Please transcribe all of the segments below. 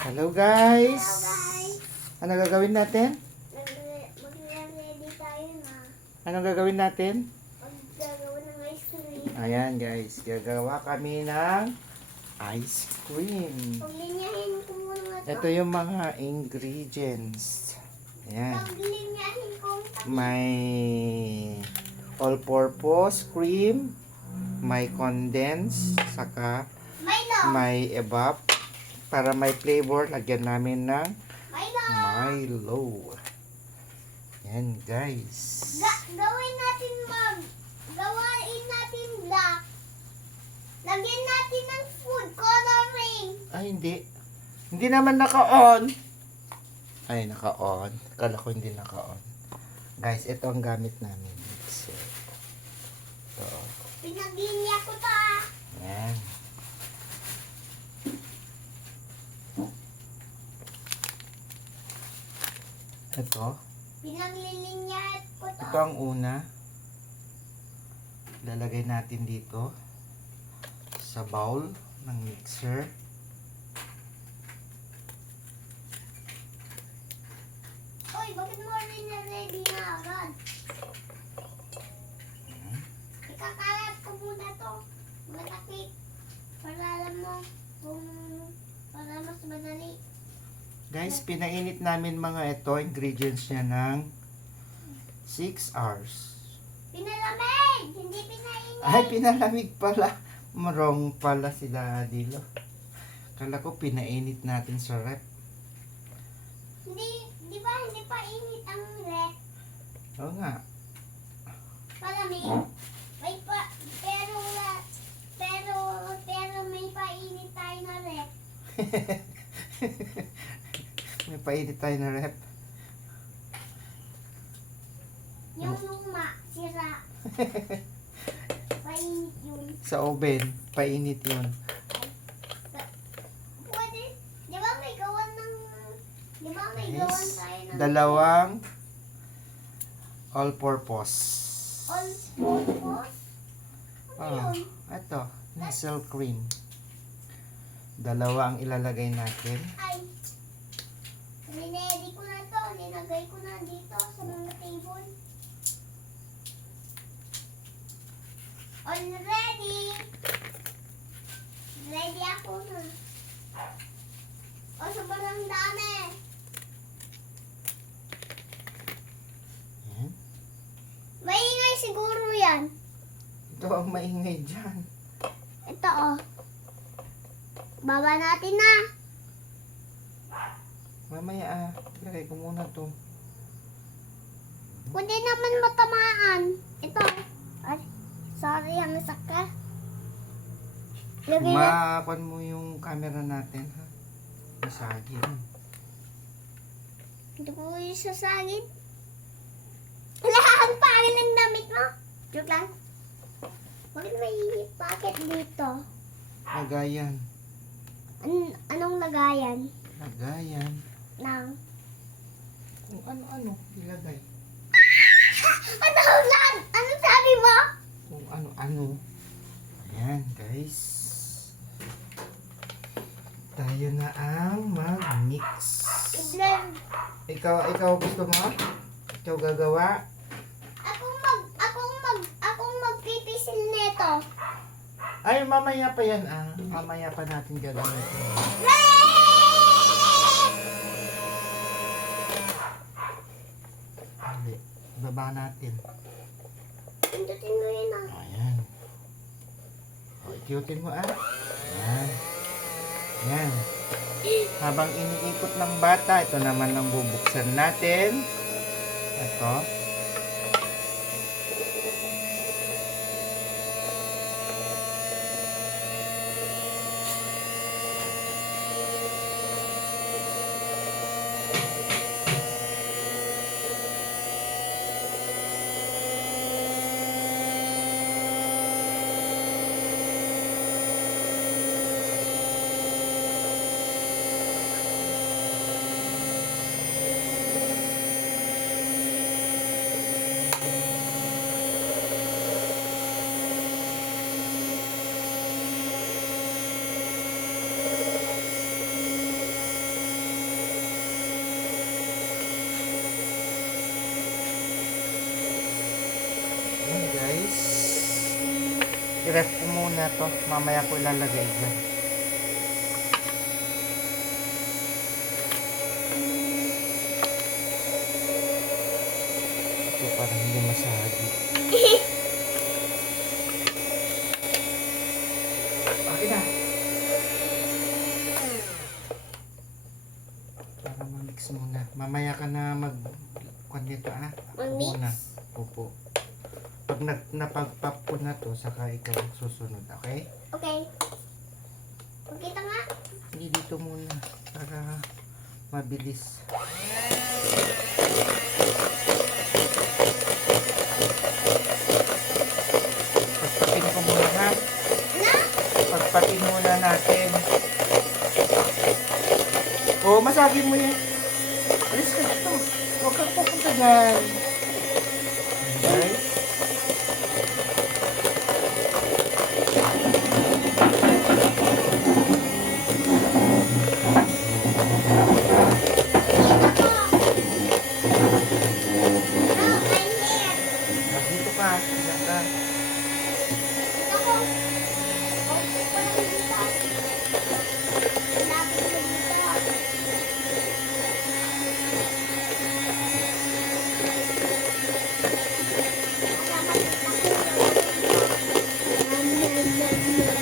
Hello guys! Hello guys! Ano gagawin natin? Mag-ready tayo na. Anong gagawin natin? Maggagawa ng ice cream. Ayan guys, gagawa kami ng ice cream. Paglinyahin ko muna ito. Ito yung mga ingredients. Ayan. Paglinyahin ko. May all-purpose cream, may condense, saka Milo! may evap. Para may flavor, lagyan namin ng Milo! Milo. Yan guys. Gawain natin gawain natin black. Lagyan natin ng food coloring. Ay, hindi. Hindi naman naka-on. Ay, naka-on. Kala ko hindi naka-on. Guys, ito ang gamit namin. Mixer. Ito. Pinaglinya ko to ah. Yan. Ito. Pinaglilinya ko to. Ito ang una. Lalagay natin dito sa bowl ng mixer. Oy, bakit mo rin na-ready na agad? Ikakalat ko muna to. Matakit. Para alam mo kung para mas madali. Guys, pinainit namin mga ito, ingredients niya ng 6 hours. Pinalamig! Hindi pinainit! Ay, pinalamig pala. Wrong pala sila Dilo. Kala ko pinainit natin sa rep. Hindi, di ba hindi pa init ang rep? Oo nga. Palamig. May pa, pero may painit tayo na rep. May painit tayo na rep. Yung luma, sira. Painit yun. Sa oven, painit yun. Pwede, di ba may gawan Guys, tayo ng dalawang all-purpose. all-purpose? Ano Oh, yun? ito, nasal cream. Dalawa ang ilalagay natin. Ay, rinedi ko na to. Nilagay ko na dito sa mga table. All ready. Ready ako na. O, sobrang dami. Yan. Maingay siguro yan. Ito ang maingay dyan. Ito oh. Baba natin na. Mamaya ilagay ko muna to. Pwede naman matamaan. Ito. Ay, sorry, ang saka. Lagay na. Makuan mo yung camera natin ha. Masagi yun. Hindi ko yung sasagin. Wala, ang pangin ng damit mo. Joke lang. Bakit may packet dito? Lagayan. Anong lagayan? Lagayan. Ng... Kung ano-ano ilagay. Anong sabi mo? Kung ano-ano. Ayan guys. Tayo na ang mag-mix. I-blend. Ikaw gusto mo? Ikaw gagawa? Akong magpipisil nito. Ay, mamaya pa yan ah. Mamaya pa natin gagawin. Hindi. Baba natin. Pindutin mo yun ah. Ayan. O, ikiutin mo ah. Ayan. Ayan. Habang iniikot ng bata, ito naman ang bubuksan natin. Ito. I-ref ko muna to. Mamaya ko ilalagay dyan. Ito para hindi masagi. Okay na. Para ma-mix muna. Mamaya ka na mag-kwan dito ah. Ako Mag-mix? muna. Opo. Pag napag-pop ko na to, saka ikaw susunod, okay? Okay. Pagkita nga. Hindi dito muna. Para mabilis. Pagpatin ko muna ha. Na? Pagpatin muna natin. Oo, masagin mo yan. Alis ka dito. Huwag kang pupunta dyan. Guys. Dito ka. Diyan ka.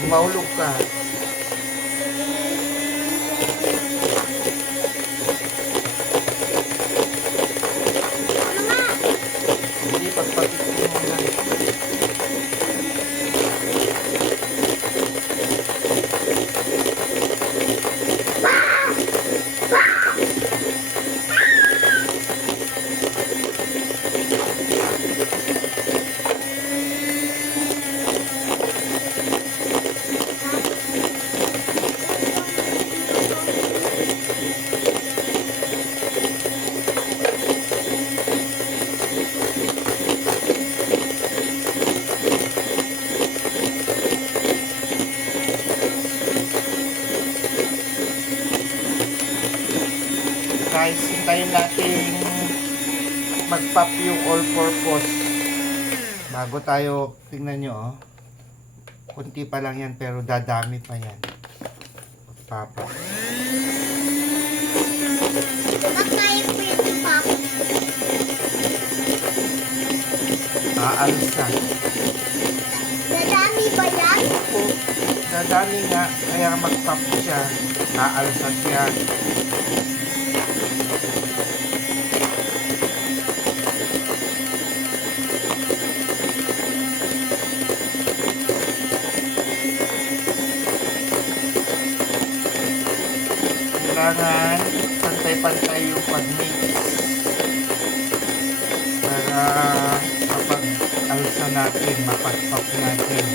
Mahulog ka. Hindi, pagpatin mo muna. Guys, hintayin natin mag-pop yung all-purpose. Bago tayo, tingnan nyo oh. Kunti pa lang yan pero dadami pa yan. Papa. Aalsa. Dadami ba yan? Opo, dadami nga. Kaya mag-pop siya. Aalsa siya. Kailangan pantay-pantay yung pag-mix para kapag alsa natin, mapag-pop natin.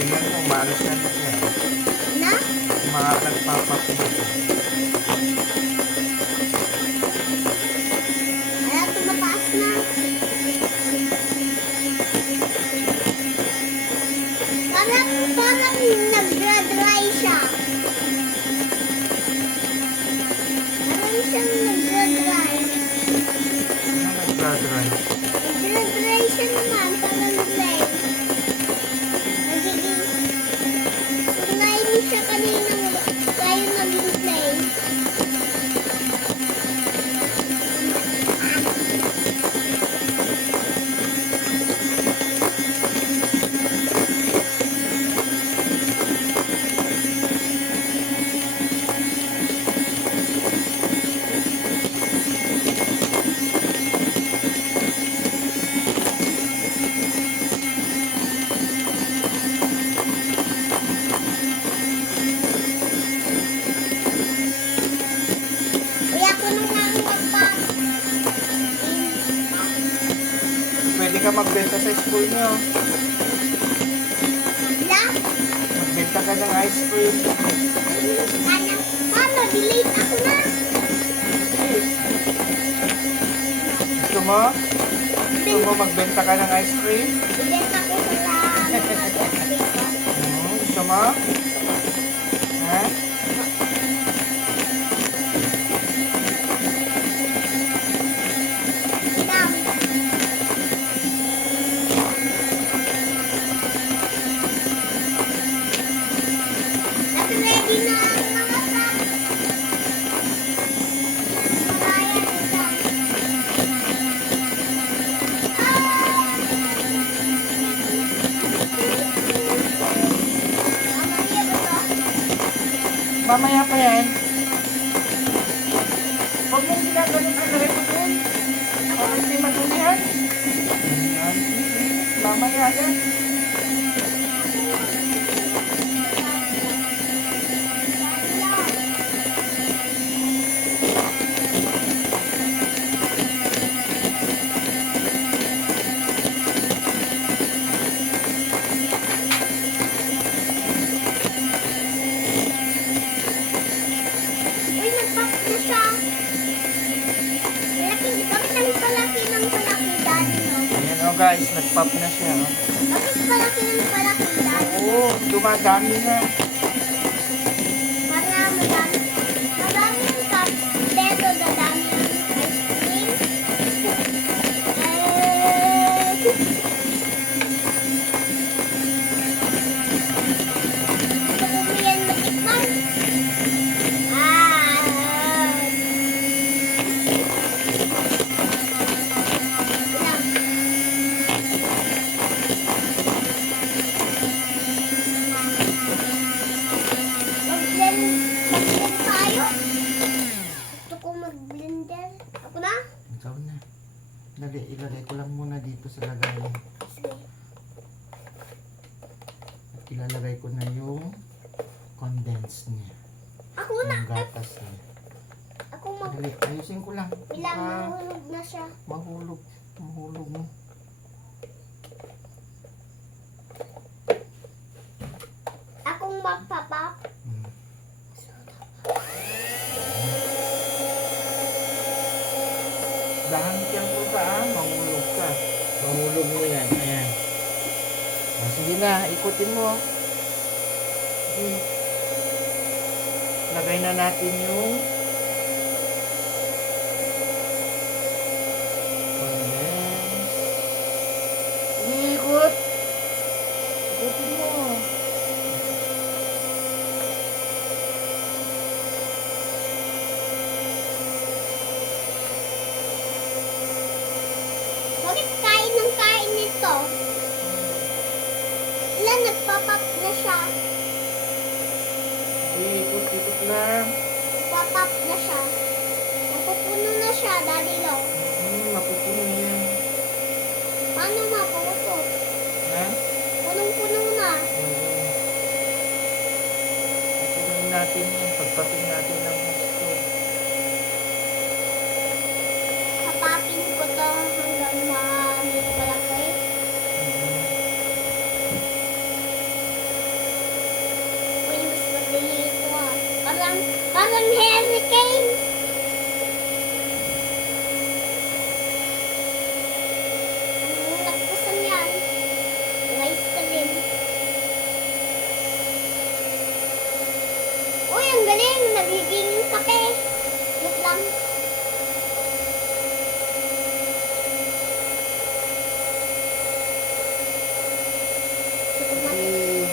Tingnan mo, maalas na siya. Na? Nagpapap na siya. Alam, tumataas na. Parang nag-dry siya. Parang siyang nag-dry. Ano nagdadry? Nag-dry siya naman, parang dry. Nagiging, kumain siya kanina tayo nag-play. Kaya ko nung nangangapag. Pwede ka magbenta sa school nyo. La? Magbenta ka ng ice cream. Sana. Paano? Delete ako na. Gusto mo? Gusto mo magbenta ka ng ice cream? Delete ako sa mga Gusto mo? Ha? Mamaya pa yan. Huwag mong ginaganon ang reto doon. Para hindi madumihan. Ayan. Mamaya yan. Uy, nag-pop na siya. Malaki, bakit ang palaki ng palaki, daddy, no? Ayan o guys, nag-pop na siya. Oh. Bakit palaki ng palaki, daddy? Oo, dumadami na. Madami yung cup, pero dadami yung ice cream. Gusto ko mo yan matikman. Ilang. Mag-blend tayo. Gusto ko mag-blender. Ako na? Ikaw na. Dali, ilagay ko lang muna dito sa lagayan. Sige. At ilalagay ko na yung condense niya. Ako na. Yung gatas niya. Ako mag... Dali, ayusin ko lang. Ilang Baka nahulog na siya. mahulog. Mahulog mo. Akong magpapap. Hmm. Dahan kang po ka mahulog ka. Mahulog mo yan. Ayan. Sige na, ikutin mo. Sige. Lagay na natin yung condense. Sige, ikot. Ikutin mo. Bakit kain ng kain nito? Ilan nagpapap na siya? Sige, ikot lang. Nagpapap na siya. Napupuno na siya, Daddy Lo. Mapupuno yan. Paano maputo? Ha? Punong-puno na. Pupunuin natin yan. Pagpapin natin ng gusto. Kapapin ko to hanggang malaki. Uy, mas madali ito ah. Parang hurricane. Ang nagpusan yan. Rice ka din. Uy, ang galing. Nagiging kape. Look lang. Okay.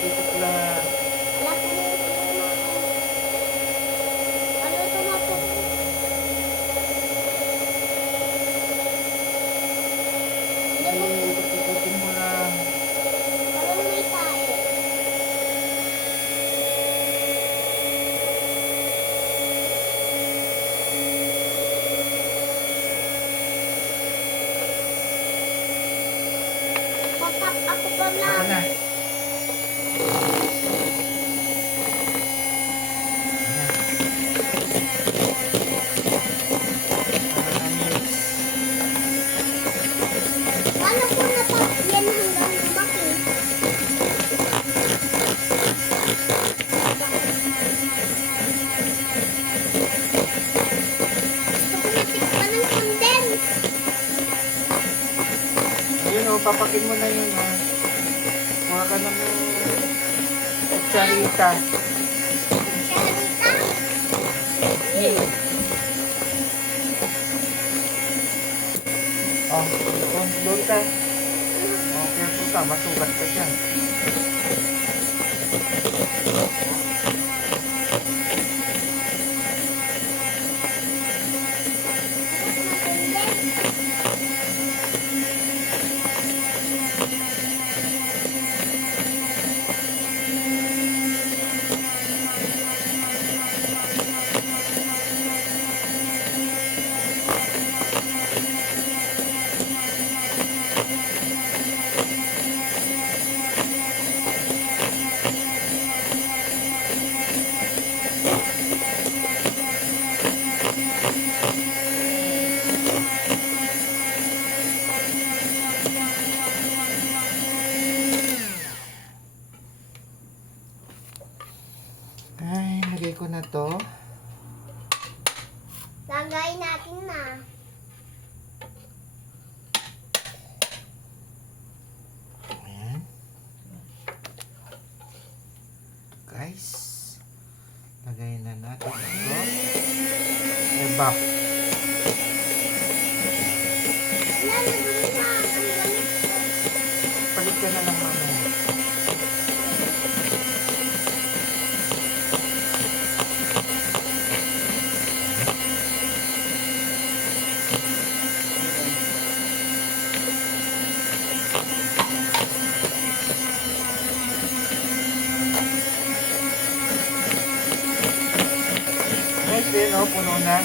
Ikot lang. Wala po na yung ano ito na po? Alam mo, Ikutin mo lang. parang may tayo. Patap ako pa Ako lang. na. Paano po natap yan hanggang lumaki? Gusto ko natikman ng condense. Ayun o, papakin mo na yun o. Kuha ka ng kutsarita. Charita? Oh, doon ka. Oh, careful ka, masugat ka dyan. bap. Wala, nadumi na ang gamit ko. Palit ka na lang mamaya. Nice din, oh, puno na.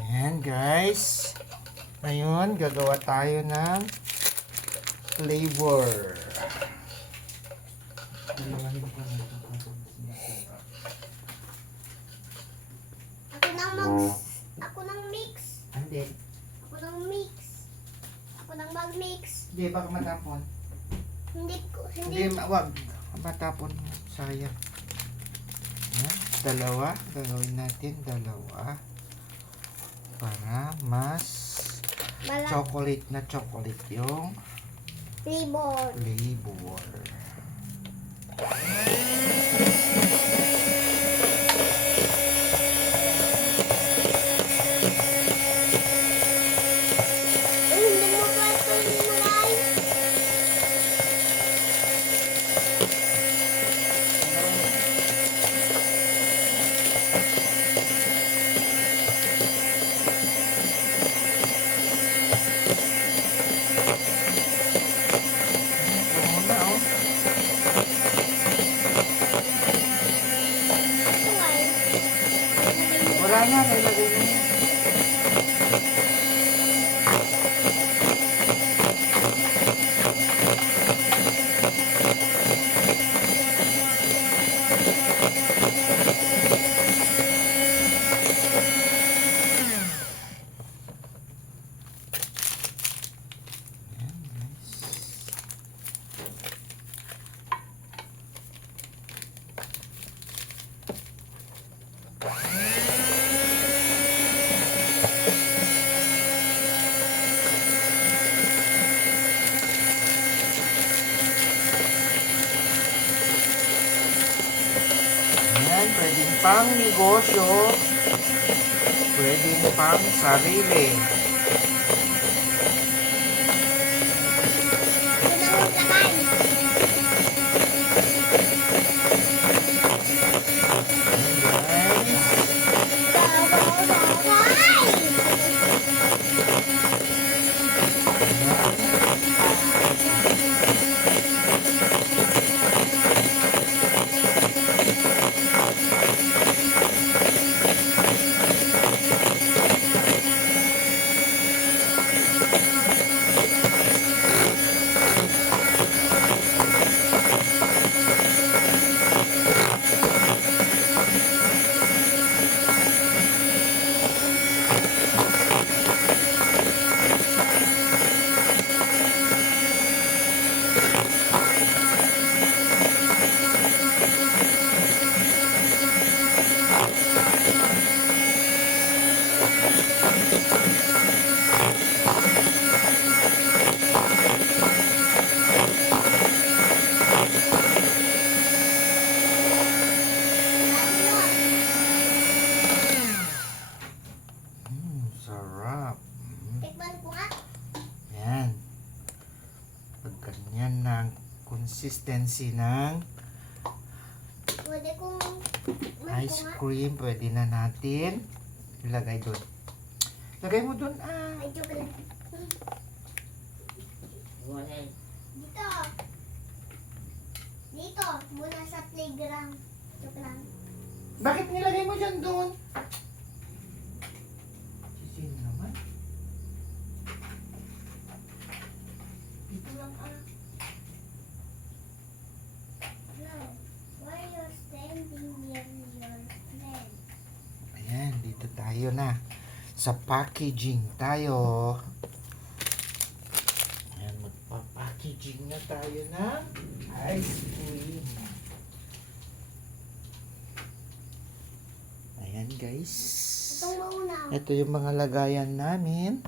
Ayan guys. Ngayon, gagawa tayo ng flavor. Ako nang mix. Hindi. Ako nang mix. Ako nang mag-mix. Hindi, baka matapon. Hindi. Wag. Matapon. Sayang. Ayan, dalawa. Gagawin natin dalawa. Para mas chocolate na chocolate yung Flavor. flavor. Hindi mo pa ito himulay. Ito muna, oh. Ito ay. Wala na, nilagay na yan. Ayan, guys. Ayan, pwedeng pang negosyo, pwedeng pang sarili. Ito na ang lakay. Ayan, guys. Lakay. consistency ng Pwede kong... ice cream. Pwede na natin ilagay doon. Lagay mo doon ah. Ay, joke lang. Dito. Dito. Muna sa playground. Joke lang. Bakit nilagay mo dyan doon? Sisin naman. Dito lang ah. No. Why you're standing near your friend? Ayan, dito tayo na. Sa packaging tayo. Ayan, magpa-packaging na tayo ng ice cream. Ayan guys. Itong mauna. Ito yung mga lagayan namin.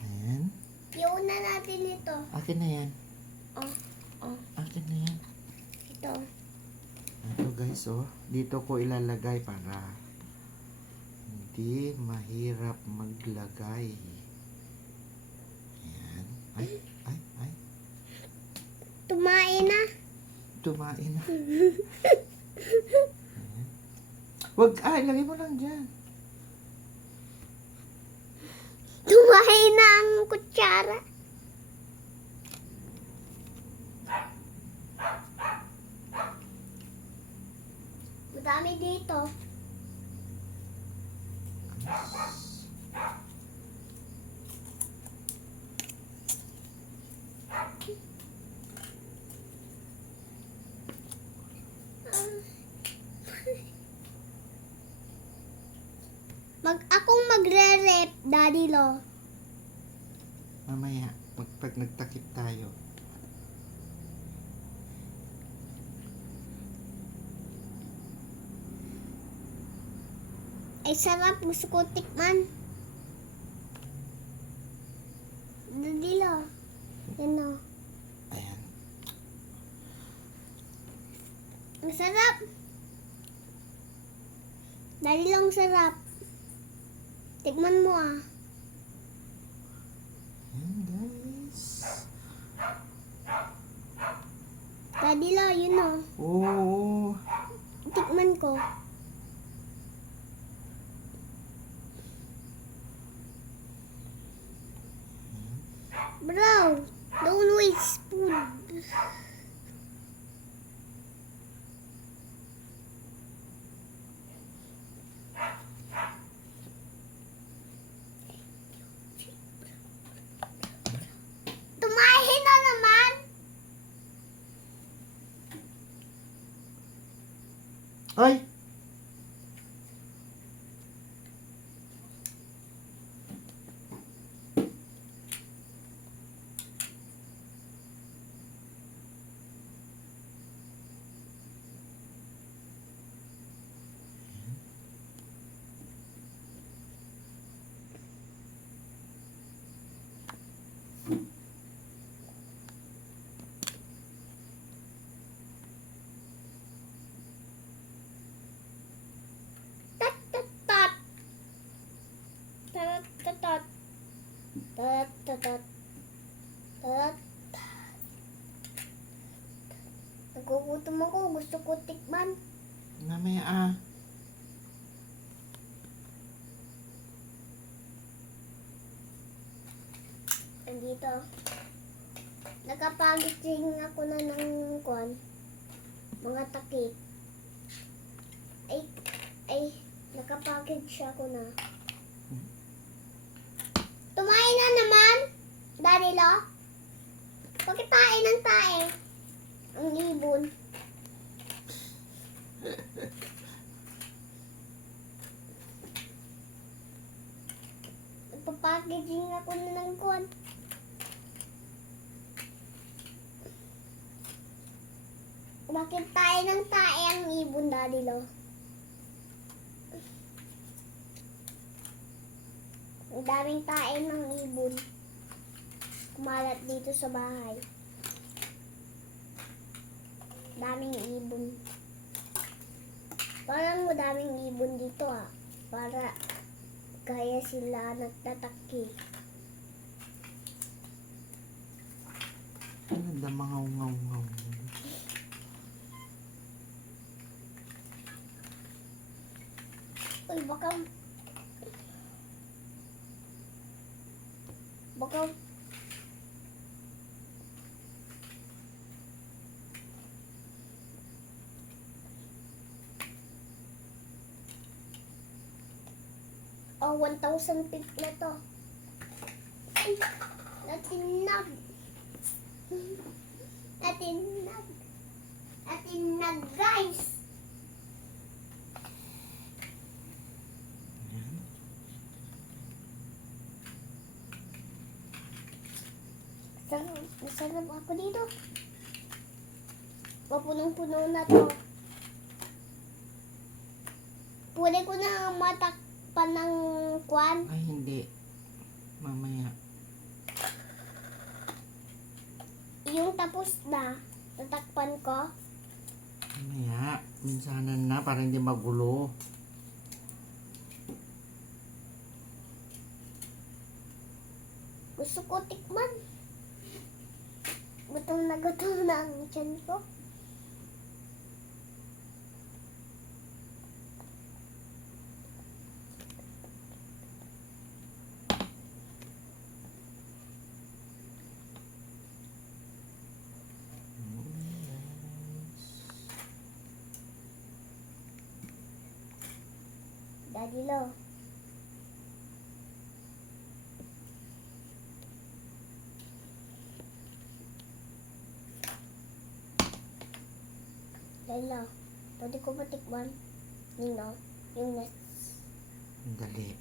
Ayan. Iuna natin ito. Akin na yan. Oh. Oh. Akin na yan. Ito. Ito guys, oh. Dito ko ilalagay para hindi mahirap maglagay. Ayan. Ay, ay, ay. Tumain na. Tumain na. Ayan. Wag, lagay mo lang dyan. Tumain na ang kutsara. Madami dito. Akong magre-rep, Daddy Lo. Mamaya, pag nagtakip tayo. Ay, sarap. Gusto ko tikman. Daddy Lo. Yan o. Ayan. Ang sarap. Daddy Lo, ang sarap. Tikman mo ah. Ayan guys. Daddy Lo, yun o. Oo. Tikman ko. Bro, don't waste food. Tumahin na naman. Ay! Tat tat tat. Tat tat tat. Tat tat tat. Tat. Nagugutom ako. Gusto ko tikman. Mamaya ah. Andito. Nakapagising ako na ng mga takip. Nakapackage ako na. Tumain na naman, Daddy Lo. Bakit tae ng tae? Ang ibon. Nagpa-packaging ako na ng Bakit tae ng tae ang ibon, Daddy Lo? Ang daming tae ng ibon. Kumalat dito sa bahay. Daming ibon. Parang madaming ibon dito ah. Para kaya sila nagtataki. Ano na mga ngaw-ngaw-ngaw. Uy, baka, oh, 1,000 feet na to. Ay, natinag. Natinag. Natinag, guys. Ayan. Masarap ako dito. Mapunong-puno na to. Pwede ko na matakpan ng kwan. Ay, hindi. Mamaya. Yung tapos na, tatakpan ko. Mamaya. Minsanan na para hindi magulo. Gusto ko tikman. Gutom na ang tiyan ko. Daddy Lo. Daddy Lo. Pwede ko ba tikman? Nino? Yung nest. Dali.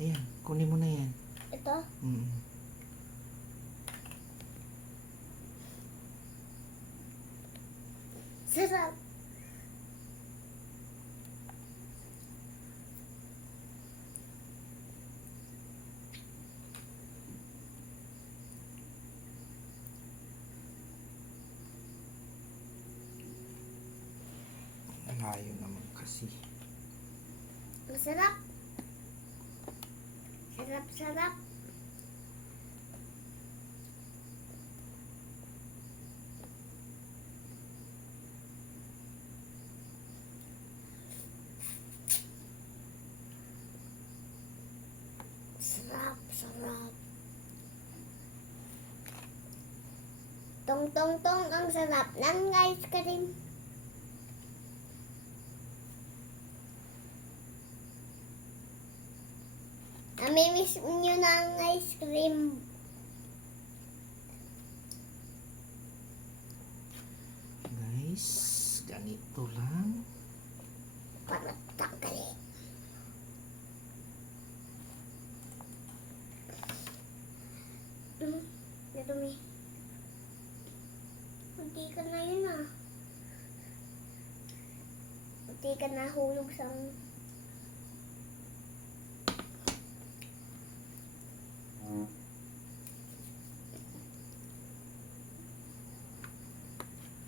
Ayan, kunin mo na yan. Ito? Mm. Sarap. Layo naman kasi. Masarap. Sarap. Sarap. Tong ang sarap ng ice cream. Namimiss nyo na ang ice cream. Guys, ganito lang. Para tanggalin. Nadumi. Hindi ka na yun ah. Hindi ka nahulog sa...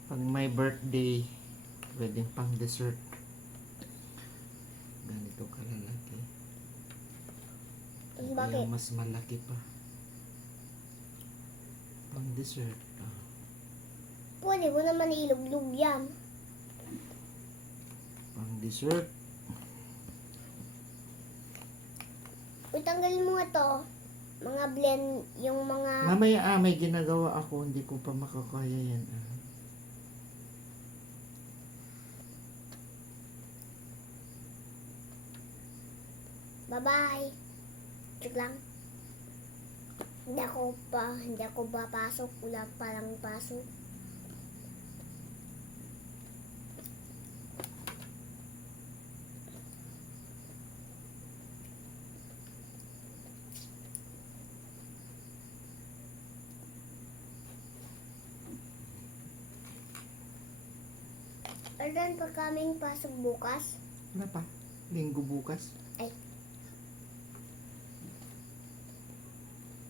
Pag may birthday, pwedeng pang dessert. Ganito kalalaki. Bakit? Kaya mas malaki pa. Pang dessert. Pwede mo naman iluglug yan. Pang dessert. Uy, tanggalin mo nga to. Mga blend, yung mga... Mamaya may ginagawa ako. Hindi ko pa makakaya yan. Bye-bye. Check lang. Hindi ako papasok. Wala palang pasok. Meron pa kaming pasok bukas. Wala pa. Linggo bukas. Ay.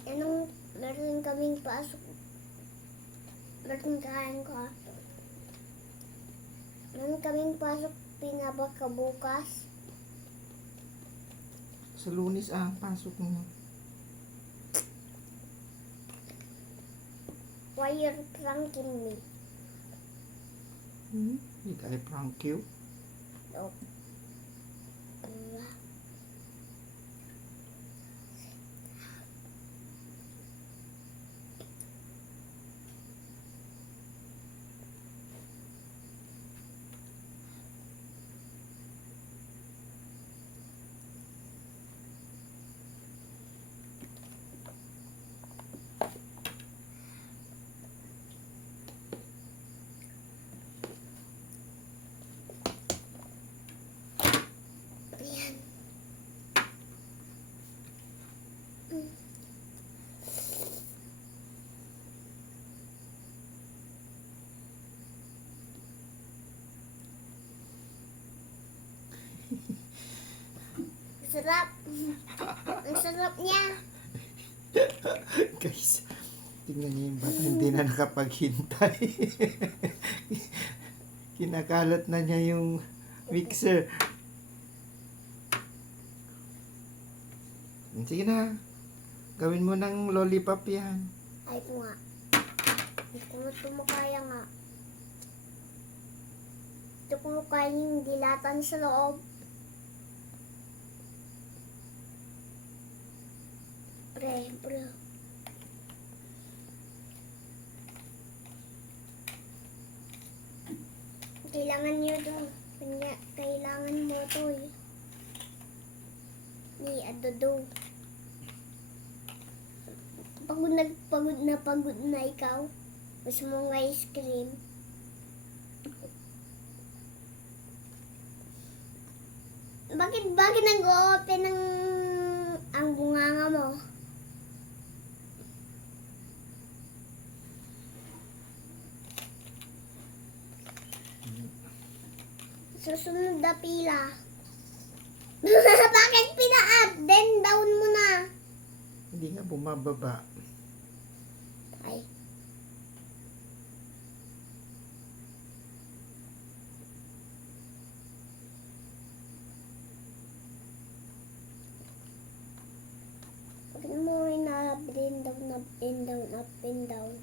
Anong meron kaming pasok? Meron kaming pasok pinabaka bukas. Sa Lunes pasok mo. Why you're pranking me? Did I prank you? No. Ayan. Sarap. Ang sarap niya. Guys, tingnan niyo yung bata, hindi na nakapaghintay. Kinakalat na niya yung mixer. Sige na, gawin mo ng lollipop yan. Ay ko nga. Hindi ko na tumakaya nga. Hindi ko makaya yung dilatan sa loob. Pre. Kailangan nyo to. Kailangan mo to eh. Ni adodo. Pagod na ikaw. Gusto mo ng ice cream. Bakit nag-open ang bunganga mo? Susunod na pila. Bakit pina-up? Then down mo na. Hindi nga bumababa. Ay. Bakit mo ina-up and down, up and down, up and down?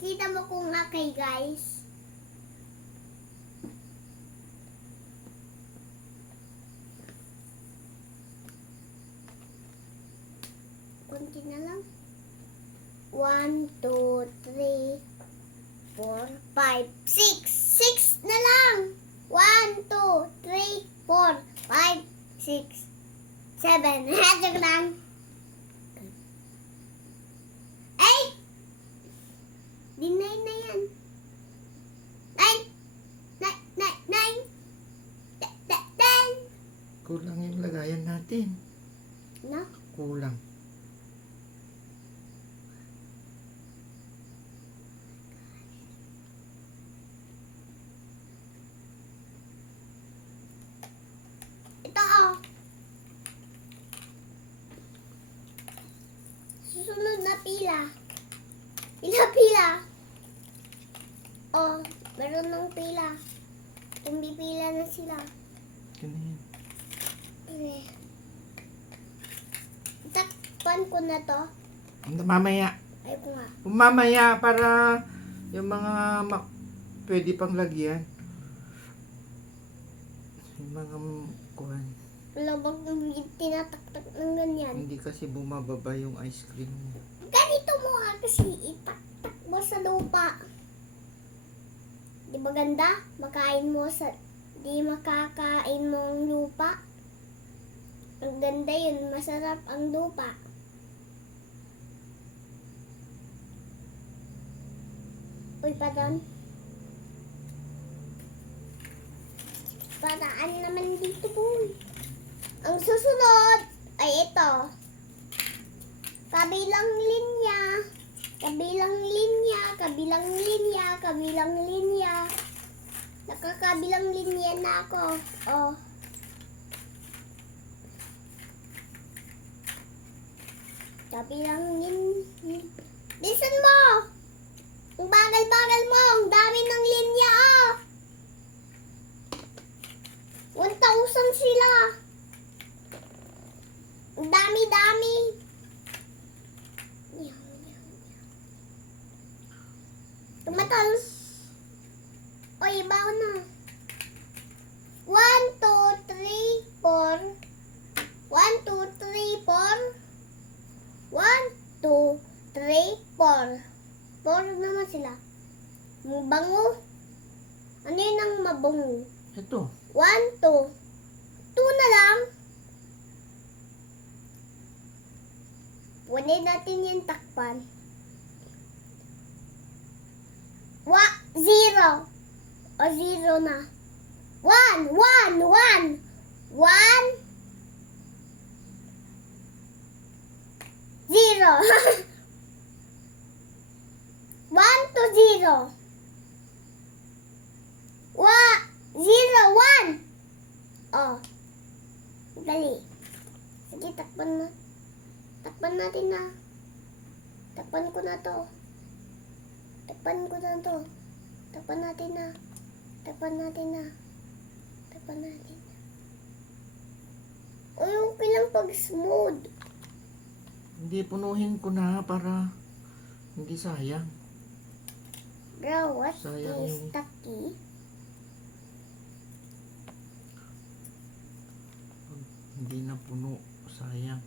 Kita mo kung akay guys. Kunti na lang. 1, 2, 3, 4, 5, 6. 6 na lang. 1, 2, 3, 4, 5, 6, 7. Joke lang. 8. Di 9 na yan. 9. 10. Kulang yung lagayan natin. No? Kulang. Ito Susunod na pila. Pila. Meron ng pila. Pumipila na sila. Ganun. Takpan ko na to. Mamaya. Ay ko nga. Mamaya para yung mga pwede pang lagyan. Yung mga kuhan. Wala bang tinataktak ng ganyan? Hindi kasi bumababa yung ice cream mo. Ganito mo nga kasi itaktak mo sa lupa. Di ba ganda? Makain mo sa... Di makakain mong lupa. Ang ganda yun. Masarap ang lupa. Uy, padaan. Padaan naman dito, boy. Ang susunod ay ito. Kabilang linya. Kabilang linya. Kabilang linya. Kabilang linya. Nakakabilang linya na ako. Oh. Kabilang linya. Listen mo! Ang bagal-bagal mo! Ang dami ng linya, oh! 1,000 sila! Ang dami-dami! Tumatal! O, iba ko na. 1, 2, 3, 4. 1, 2, 3, 4. 1, 2, 3, 4. 4 naman sila. Mabango. Ano yun ang mabango? Ito. 1, 2. 2 na lang. Pwede natin yung takpan. 0. O 0 na. 1, 1, 1. 1, 0. 1 to 0. 0, 1. Oh. Dali. Sige, takpan na. Takpan natin na. Takpan ko na to. Takpan ko na to. Takpan natin na. Takpan natin na. Takpan natin na. Uy, okay lang pag smooth. Hindi, punuhin ko na para hindi sayang. Bro, what Sayang is yung- taki? Hindi na puno. Sayang.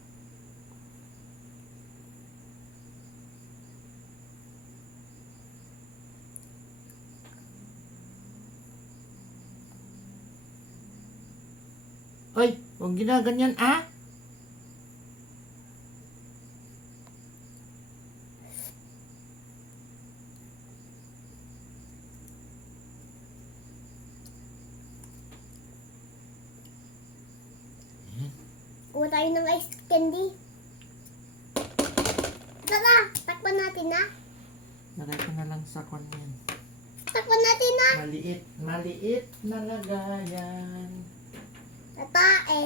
Ay, huwag ginaganyan, ah! Kuha tayo ng ice candy. Tara, takpan natin na. Lagay ko na lang sa kwan yan. Takpan natin na. Maliit na lagayan. Tatae.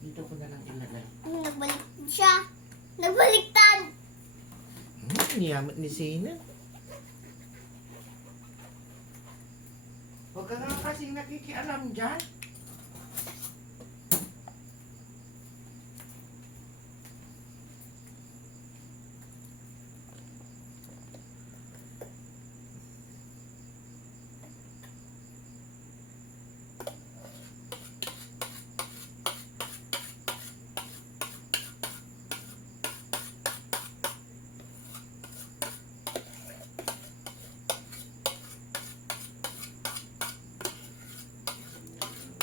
Dito ko na lang ilagay. Nagbalik siya. Nagbaliktad. Niyamot ni Sina. Huwag ka nga kasing nakikialam dyan.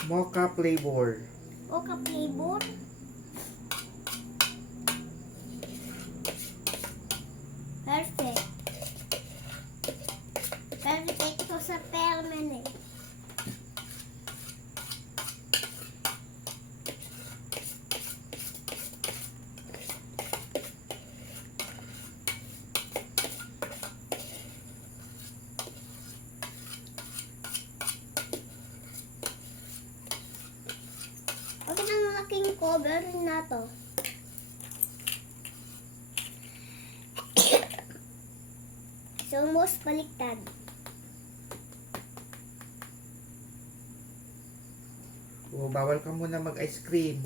Mocha flavor. Mocha flavor. Perfect. Perfect ito sa permanent. Okay ng malaking cover na to. So, most baliktad. Oh, bawal ka muna mag-ice cream.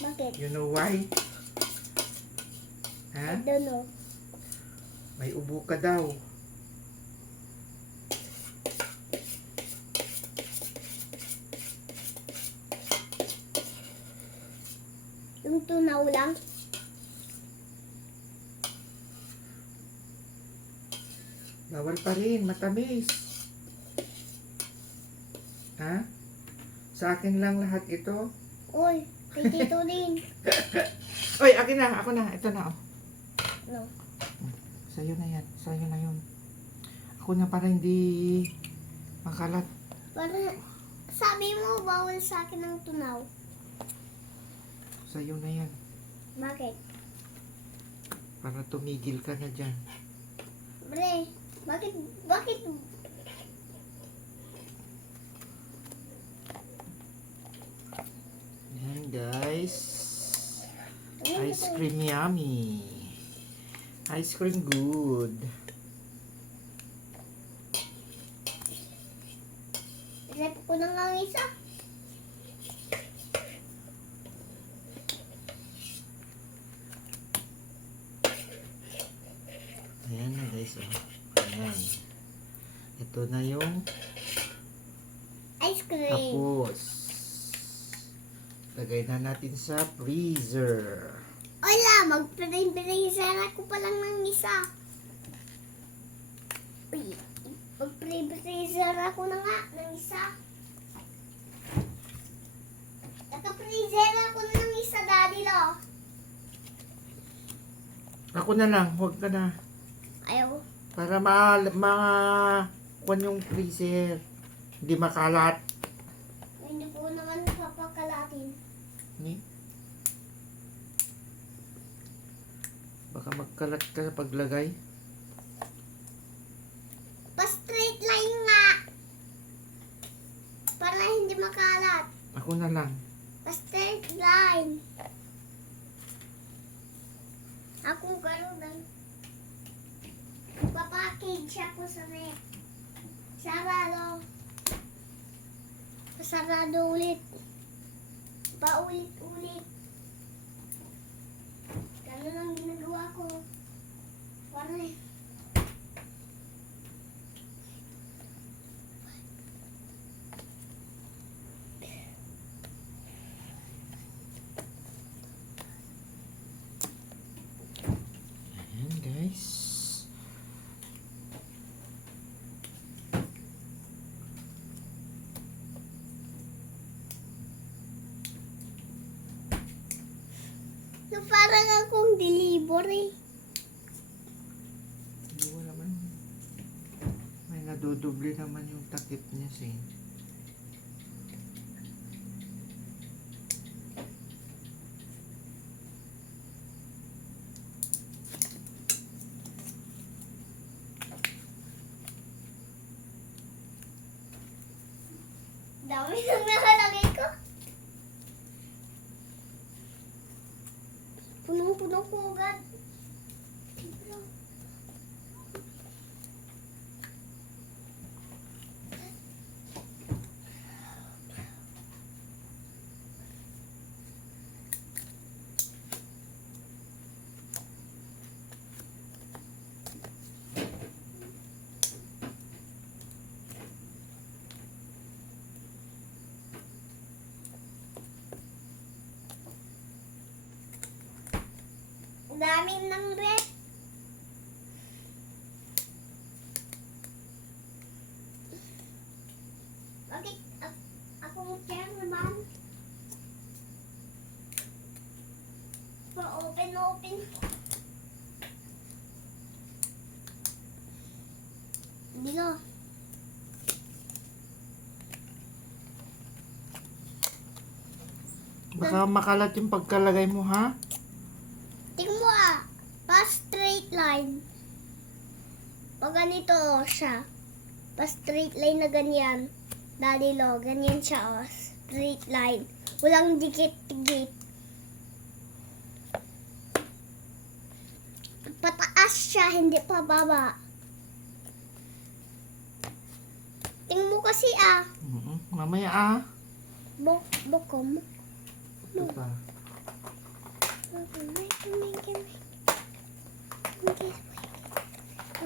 Bakit? You know why? I Ha? don't know. May ubo ka daw. Yung tunaw lang. Bawal pa rin, matamis. Ha? Sa akin lang lahat ito. Uy, kay Tito din. Oy, akin na, ako na. Ito na, oh. No. Sa'yo na yan. Sa'yo na yun. Ako na para hindi makalat. Para, sabi mo, bawal sa akin ang tunaw. Sa'yo na yan. Bakit? Para tumigil ka na dyan. Bre, bakit? Yan, guys. Tumingin Ice ko. cream yummy. Ice cream good. Rep ko na nga ang isa. Ayan na, guys. Oh. Ayan. Ito na yung Ice cream. tapos. Lagay na natin sa freezer. Wala, mag-freezer ako pa lang ng isa. Uy, mag-freezer ako na nga ng isa. Naka-freezer ako na ng isa, Daddy Lo. Ako na lang, huwag ka na. Ayaw. Para kuwan yung freezer. Hindi makalat. Hindi ko naman papakalatin. Ni? Baka magkalat ka sa paglagay. Pa-straight line nga. Para hindi makalat. Ako na lang. Pa-straight line. Ako galugan. Papackage ako sa rep. Sarado. Sarado ulit. Paulit-ulit. Ganun ang ginagawa ko. Para Ayan, guys. so, parang akong delivery. Hindi mo naman. May nadudoble naman yung takip niya, Saint. Dami nang nakalagay ko. Punong-puno ko agad. Ang daming ng rep. Bakit akong chairman? Pa-open. Dilo. Baka makalat yung pagkalagay mo, ha? Tingnan mo pa-straight line. Pag ganito siya. Pa-straight line na ganyan. Daddy Lo, ganyan siya straight line. Walang dikit-dikit. Pataas siya, hindi pa baba. Tingnan mo kasi Mamaya, Bokom. Ito pa.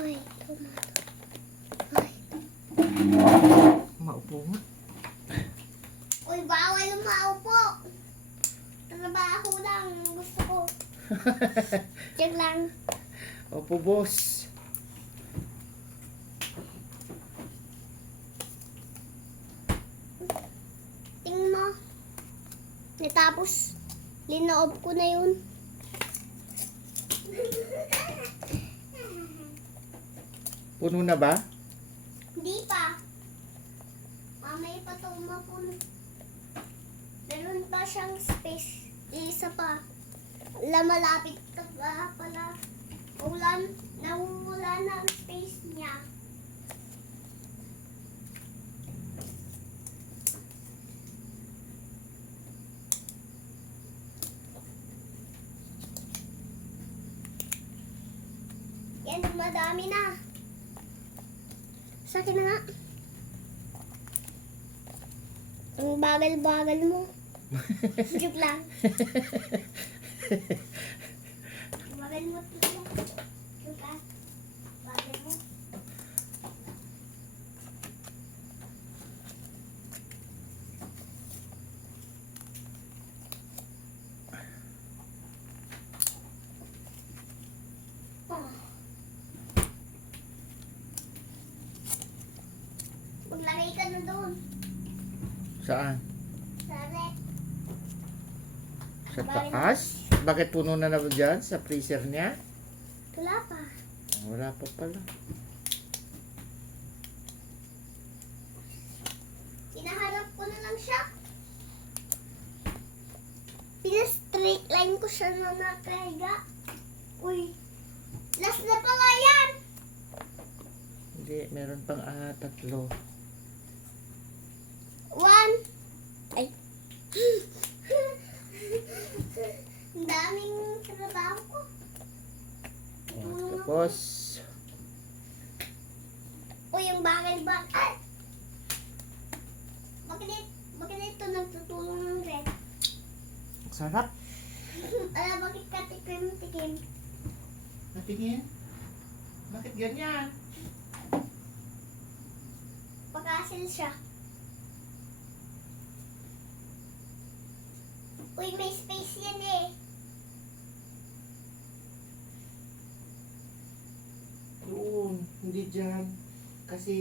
Ay, tomato. Ay. Maupo nga. Uy, bawal maupo. Trabaho lang ang gusto ko. Diyan lang. Opo, boss. Tapos, linoob ko na yun. Puno na ba? Hindi pa. Mamaya pa ito mapuno. Meron pa siyang space. Isa pa. Malapit ka pa pala. Nawawala na ang space niya. Yan, madami na. Sa akin na nga. Ang bagal-bagal mo. Joke lang. Bagal mo ito. Joke lang. Bagal mo. Oh. Maglagay ka na doon. Saan? Sa rep. Sa taas? Bakit puno na ba dyan sa freezer niya? Wala pa. Wala pa pala. Hinaharap ko na lang siya. Pina-straight line ko siya na nakahiga. Uy. Last na pala yan. Hindi, meron pang 3. 1. Ay. Ang daming trabaho ko. Tapos, Uy, yung bagal-bagal. Ay! Bakit ito nagtutulong ng red? sarap. Bakit ka tikim-tikim? Natingin? Bakit ganyan? Pakasil siya. Uy, may space yan eh. Doon, hindi dyan. Kasi,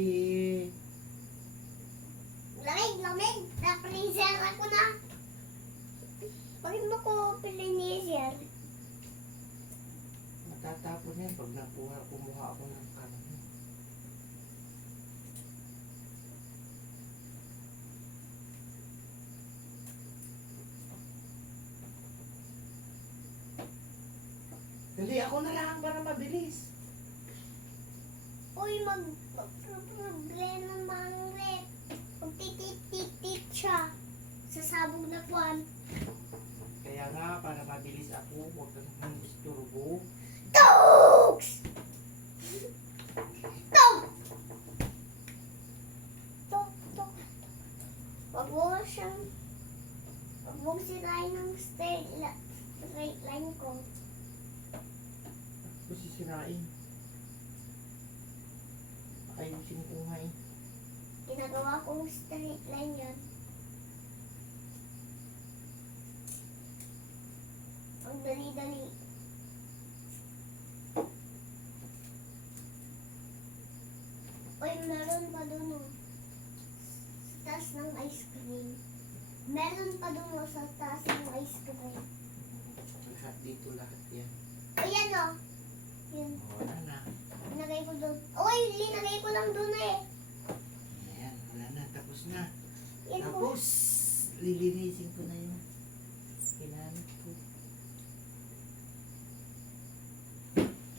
Lamig. Na-freezer ako na. Bakit mo ko pilineser? matatapon yan pag kumuha ako ng karne. Dali, ako na lang para mabilis. Uy, mag-problema mang rep. Magtitit-titit siya. Sa sabog na puwan. Kaya nga, para mabilis ako, huwag kang isturbo. Dogs! Dog! Dog. Wag mo siyang... Wag mong sirain ng straight line ko. Tapos sisirain. Ayusin ko nga eh. Ginagawa kong straight line yan. Ang dali-dali. Uy, meron pa dun oh. Sa taas ng ice cream. Meron pa dun oh, sa taas ng ice cream. Lahat dito, lahat yan. Uy, yan oh. Yun. Wala na. Linagay ko dun. Uy, linagay ko lang dun eh. Ayan, wala na. Tapos na. Yan oh. Tapos, lilinisin ko na yung ginamit ko.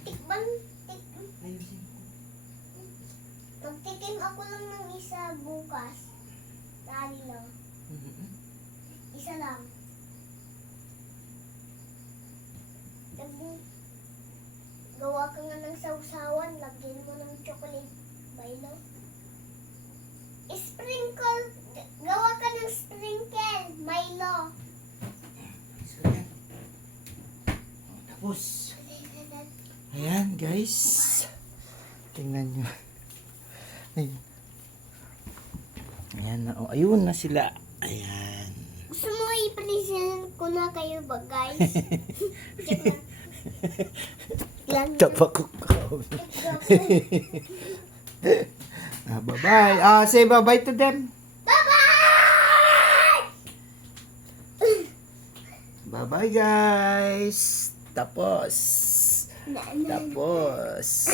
Tikman. Ayusin ko. Magtikim ako lang ng isa bukas. Dali lang. Isa lang. Gawa ka nga ng sausawan, lagyan mo ng chocolate Milo. Sprinkle, gawa ka ng sprinkle Milo. So, yan. Tapos, ayan guys. Tingnan nyo. Ayan. Ayan na. Oh, ayun na sila. Ayan. Gusto mo i-present ko na kayo ba guys? Joke lang. Tapak ko bye-bye. Say bye-bye to them. Bye-bye! Bye-bye, guys. Tapos. Na, na. Tapos.